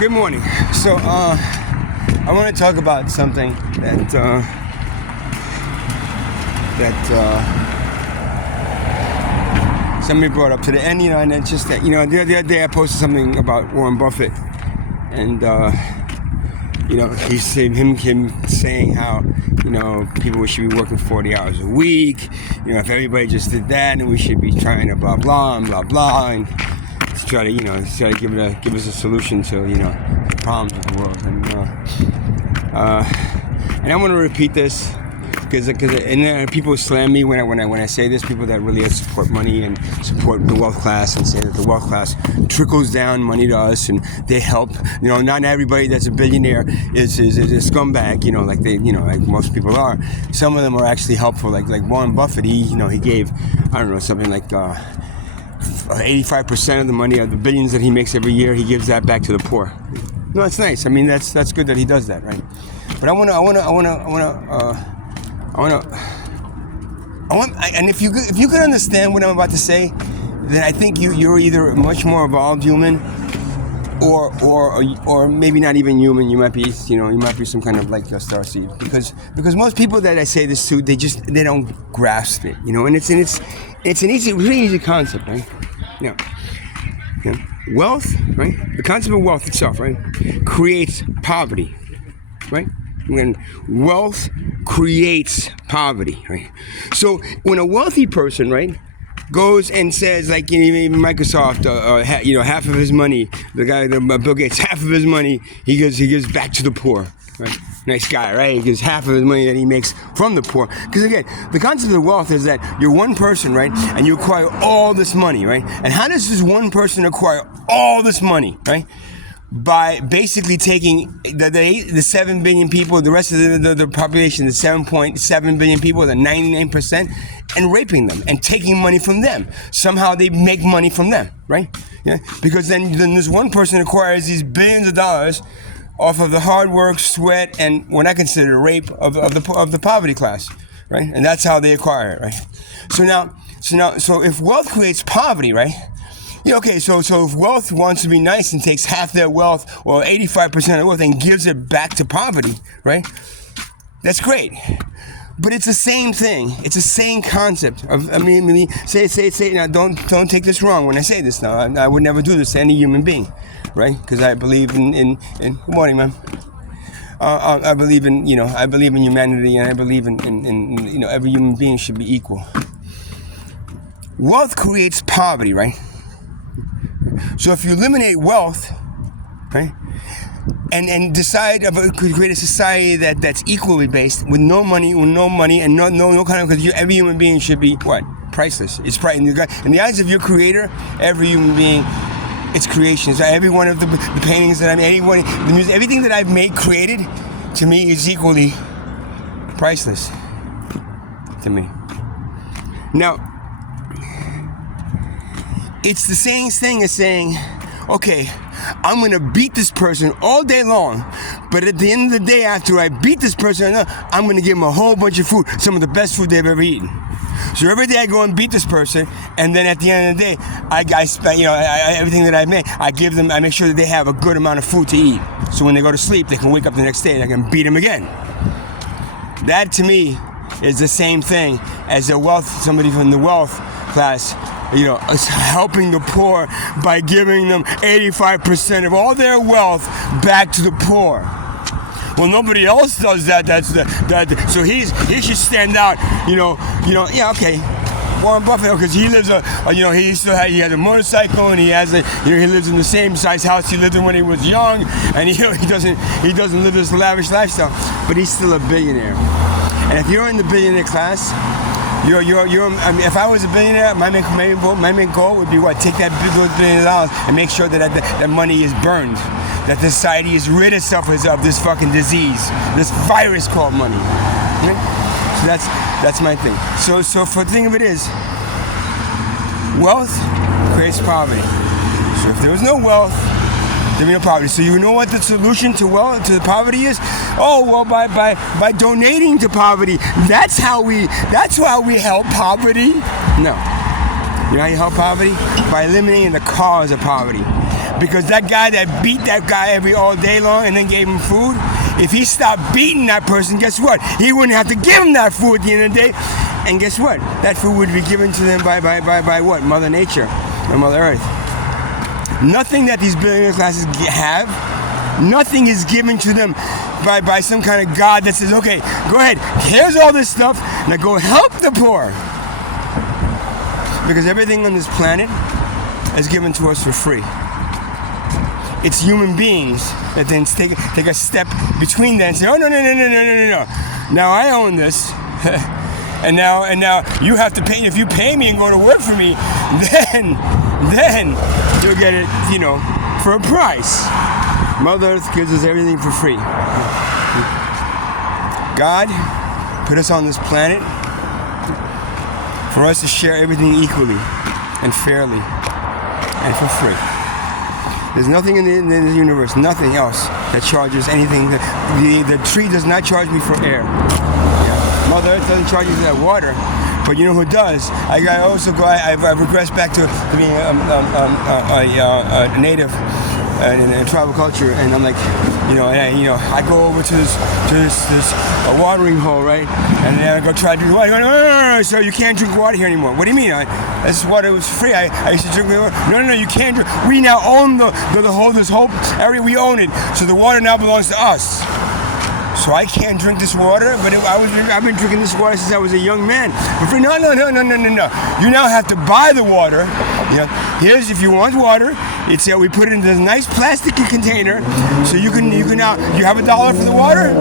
Good morning. So, I want to talk about something that somebody brought up today, and and it's just that the other day I posted something about Warren Buffett, and he's him saying how people should be working 40 hours a week. If everybody just did that, and we should be trying to blah blah and blah blah and to try to give us a solution to the problems of the world. And I want to repeat this because people slam me when I say this. People that really support money and support the wealth class and say that the wealth class trickles down money to us and they help. Not everybody that's a billionaire is a scumbag. Like most people are. Some of them are actually helpful. Like Warren Buffett. He gave something like 85% of the money of the billions that he makes every year. He gives that back to the poor. No, it's nice. I mean, that's good that he does that, right? But I want, and if you could understand what I'm about to say, then I think you're either a much more evolved human, or maybe not even human. You might be some kind of like a starseed, because most people that I say this to, they don't grasp it, and it's an really easy concept, right? Wealth, right? The concept of wealth itself, right, creates poverty, right? When wealth creates poverty, right? So when a wealthy person, right, goes and says, like Microsoft, half of his money, Bill Gates, half of his money he gives back to the poor, right? Nice guy, right? He gives half of his money that he makes from the poor. Because again, the concept of wealth is that you're one person, right? And you acquire all this money, right? And how does this one person acquire all this money, right? By basically taking the 7 billion people, the rest of the population, the 7.7 billion people, the 99%, and raping them and taking money from them. Somehow they make money from them, right? Yeah, because then this one person acquires these billions of dollars off of the hard work, sweat, and what I consider rape of the poverty class, right? And that's how they acquire it, right? So if wealth creates poverty, right? So if wealth wants to be nice and takes half their wealth or 85% of wealth and gives it back to poverty, right? That's great. But it's the same thing. It's the same concept. Say now, don't take this wrong when I say this now. I would never do this to any human being, right? Because I believe in good morning, man. I believe in humanity, and I believe in every human being should be equal. Wealth creates poverty, right? So if you eliminate wealth, right, and decide to create a society that's equally based with no money, and no kind of, because every human being should be what? Priceless. It's in the eyes of your creator. Every human being, it's creation. So every one of the paintings that I made, the music, everything that I've made, created, to me is equally priceless to me. Now, it's the same thing as saying, okay, I'm going to beat this person all day long, but at the end of the day, after I beat this person, I'm going to give them a whole bunch of food, some of the best food they've ever eaten. So every day I go and beat this person, and then at the end of the day, I spend, everything that I've made, I make sure that they have a good amount of food to eat. So when they go to sleep, they can wake up the next day and I can beat them again. That to me is the same thing as somebody from the wealth class, helping the poor by giving them 85% of all their wealth back to the poor. Well, nobody else does that. So he should stand out. Okay. Warren Buffett, because he lives he has a motorcycle, and he lives in the same size house he lived in when he was young, and he doesn't live this lavish lifestyle, but he's still a billionaire. And if you're in the billionaire class, if I was a billionaire, my main goal would be what? Take those $1 billion and make sure that money is burned, that society is rid itself of this fucking disease, this virus called money. Right? So that's my thing. So for the thing of it is, wealth creates poverty. So if there was no wealth, there'd be no poverty. So you know what the solution to poverty is? Oh, well, by donating to poverty. That's how we help poverty. No. You know how you help poverty? By eliminating the cause of poverty. Because that guy that beat that guy all day long and then gave him food, if he stopped beating that person, guess what? He wouldn't have to give him that food at the end of the day. And guess what? That food would be given to them by what? Mother Nature or Mother Earth. Nothing that these billionaire classes have, nothing is given to them by some kind of God that says, okay, go ahead, here's all this stuff, now go help the poor. Because everything on this planet is given to us for free. It's human beings that then take a step between them and say, oh, no. Now I own this. and now you have to pay. If you pay me and go to work for me, then you'll get it, for a price. Mother Earth gives us everything for free. God put us on this planet for us to share everything equally and fairly and for free. There's nothing in the universe, nothing else that charges anything. The tree does not charge me for air. Yeah. Mother Earth doesn't charge me for that water. But you know who does? I've regressed back to being a native in tribal culture, and I'm like, I go over to this watering hole, right? And then I go try to drink water. No, sir, you can't drink water here anymore. What do you mean? This water was free. I used to drink water. No, you can't drink. We now own this whole area. We own it. So the water now belongs to us. So I can't drink this water, but I've been drinking this water since I was a young man. But for no. You now have to buy the water. Here's, if you want water, it's we put it in this nice plastic container, so you can now. You have $1 for the water?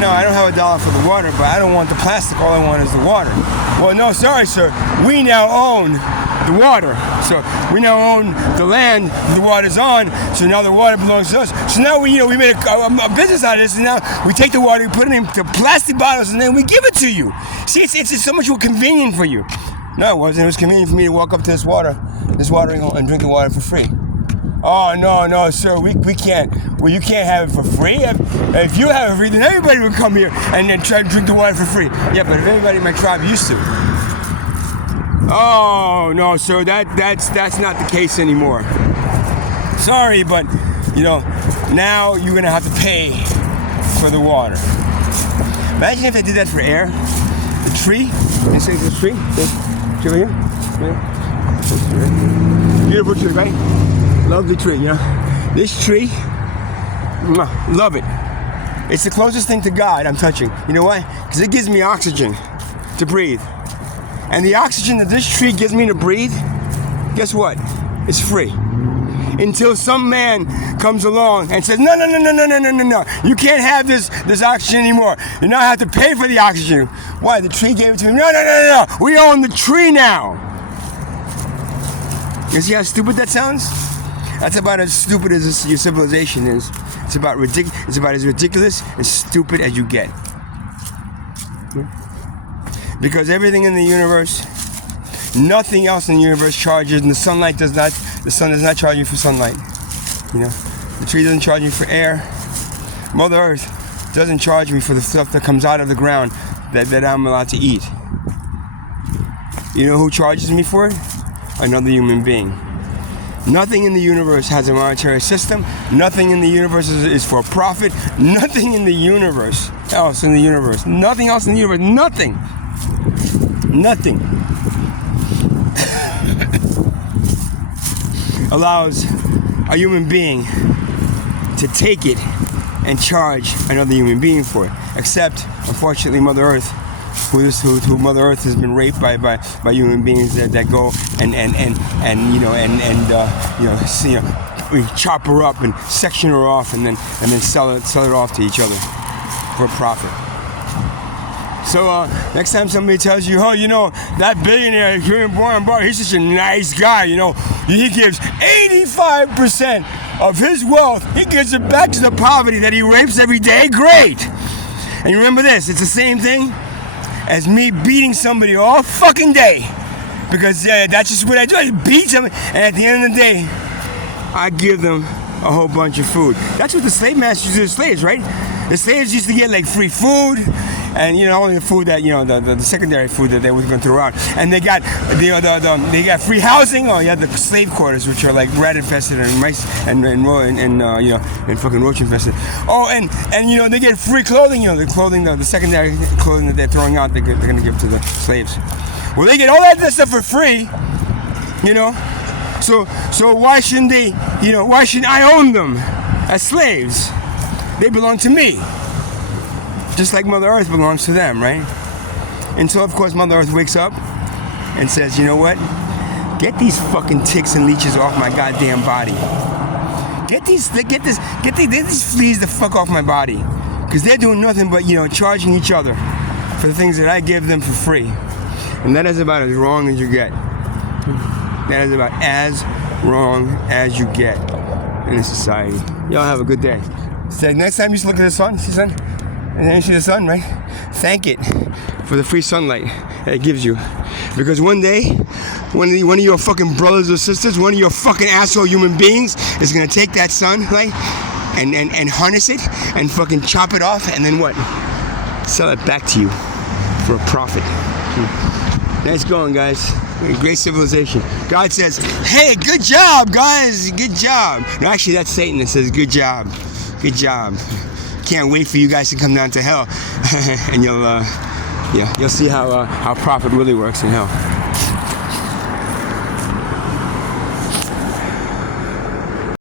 No, I don't have $1 for the water, but I don't want the plastic. All I want is the water. Well, no, sorry, sir. We now own the water. So we now own the land the water's on, so now the water belongs to us. So now we made a business out of this, and now we take the water, we put it into plastic bottles, and then we give it to you. See, it's so much more convenient for you. No, it wasn't. It was convenient for me to walk up to this watering hole and drink the water for free. Oh, no, sir, we can't. Well, you can't have it for free. If you have it for free, then everybody would come here and then try to drink the water for free. Yeah, but if everybody in my tribe used to. Oh, no, sir, that's not the case anymore. Sorry, but, now you're going to have to pay for the water. Imagine if they did that for air. The tree, this is the tree. Over here. Beautiful tree, right? Lovely tree, This tree, love it. It's the closest thing to God I'm touching. You know why? Because it gives me oxygen to breathe. And the oxygen that this tree gives me to breathe, guess what? It's free. Until some man comes along and says, no, you can't have this oxygen anymore. You now have to pay for the oxygen. Why? The tree gave it to me. No. We own the tree now. You see how stupid that sounds? That's about as stupid as your civilization is. It's about as ridiculous and stupid as you get. Because everything in the universe, nothing else in the universe charges, and the sun does not charge you for sunlight. The tree doesn't charge you for air. Mother Earth doesn't charge me for the stuff that comes out of the ground that I'm allowed to eat. You know who charges me for it? Another human being. Nothing in the universe has a monetary system. Nothing in the universe is for profit. Nothing in the universe else in the universe. Nothing else in the universe. Nothing allows a human being to take it and charge another human being for it. Except, unfortunately, Mother Earth, who Mother Earth has been raped by human beings that go and we chop her up and section her off and then sell it off to each other for profit. So next time somebody tells you, that billionaire, he's such a nice guy, he gives 85% of his wealth, he gives it back to the poverty that he rapes every day. Great. And you remember this, it's the same thing as me beating somebody all fucking day. Because that's just what I do. I beat somebody, and at the end of the day, I give them a whole bunch of food. That's what the slave masters do to the slaves, right? The slaves used to get like free food, and only the food that the secondary food that they were going to throw out. And they got they got free housing. Oh, you had the slave quarters, which are like rat infested and mice and fucking roach infested. Oh, and they get free clothing. The clothing, the secondary clothing that they're throwing out, they're going to give to the slaves. Well, they get all that stuff for free. So why shouldn't they? Why shouldn't I own them as slaves? They belong to me, just like Mother Earth belongs to them, right? And so, of course, Mother Earth wakes up and says, you know what? Get these fucking ticks and leeches off my goddamn body. Get these fleas the fuck off my body, because they're doing nothing but charging each other for the things that I give them for free, and that is about as wrong as you get. That is about as wrong as you get in a society. Y'all have a good day. So next time you just look at the sun, see sun, and then you see the sun, right? Thank it for the free sunlight that it gives you, because one day, one of your fucking brothers or sisters, one of your fucking asshole human beings is gonna take that sunlight and harness it and fucking chop it off, and then what? Sell it back to you for a profit. Nice going, guys. Great civilization. God says, hey, good job, guys, good job. No, actually, that's Satan that says, good job. Good job. Can't wait for you guys to come down to hell. And you'll see how profit really works in hell.